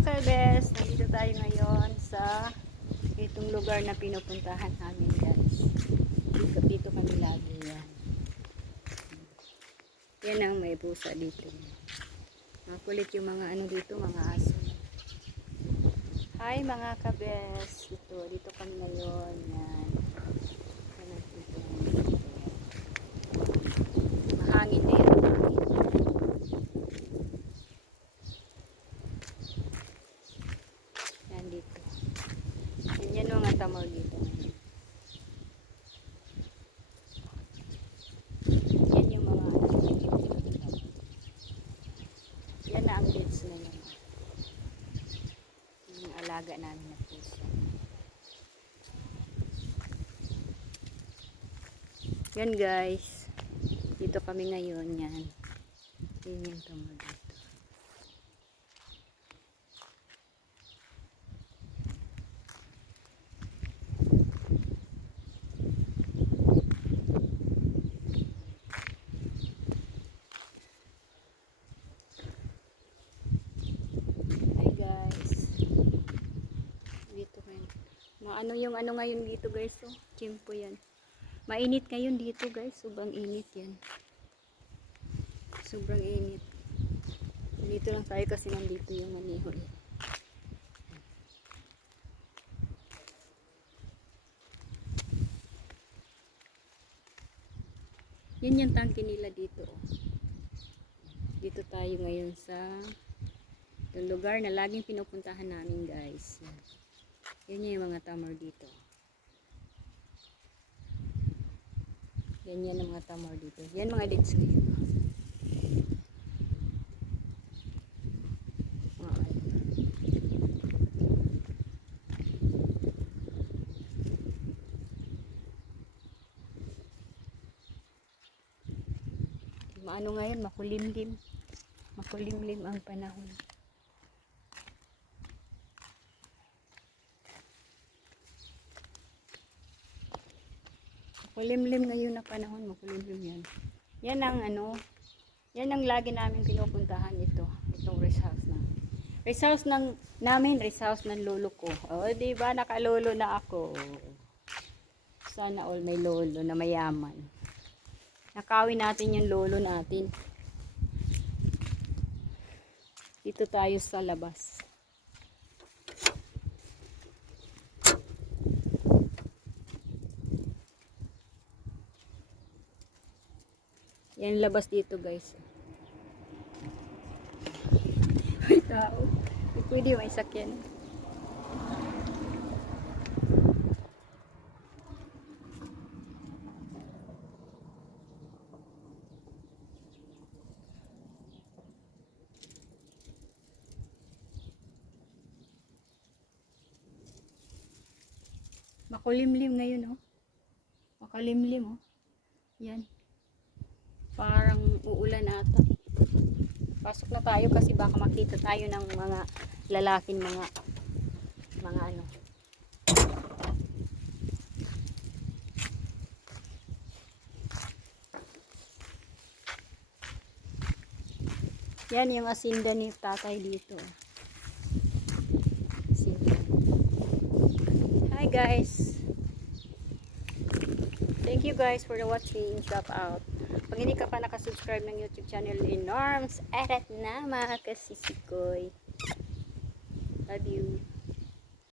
kabes, nandito tayo ngayon sa itong lugar na pinupuntahan namin guys. Dito, dito kami lagi yan. Yan ang may pusa dito. Makulit yung mga ano dito, mga aso. Hi mga kabes. Dito, dito kami ngayon. Yan ang dito. Mahangin din. Yan dito. Yan tamor dito. Yan yung mga ano. Yan na ang beds na yan. Yung alaga namin na pusa. Yan guys. Dito kami ngayon yan. Yan yung tamor dito. Hi guys. Dito kayo. Maano yung ano ngayon dito guys oh. Chimpo yan. Mainit ngayon dito guys. Sobrang init yan. Sobrang init. Dito lang tayo kasi nandito yung manihol. Yan yung tangke nila dito. oh. Dito tayo ngayon sa yung lugar na laging pinupuntahan namin guys. Yan yung mga tamor dito. Yan yan ang mga tamor dito. Yan mga ano. Maano ngayon, makulimlim. Makulimlim ang panahon. Makulimlim ngayon na panahon, makulimlim yan. Yan ang ano, yan ang lagi namin pinupuntahan ito, itong rest house na. Rest house ng, namin, rest house ng lolo ko. O, di ba, nakalolo na ako. Sana all may lolo na mayaman. Nakawin natin yung lolo natin. Dito tayo sa labas. Yan labas dito guys. May tao. May pwede may sakyan. Makulimlim ngayon oh. Makalimlim oh. Yan. Parang uulan ata. Pasok na tayo kasi baka makita tayo ng mga lalaking mga mga ano. Yan yung asinda ni tatay dito. Asinda. Hi guys. Thank you guys for watching. Shout out. Pag hindi ka pa nakasubscribe ng YouTube channel ni Norms, erat na mga kasisikoy. Love you.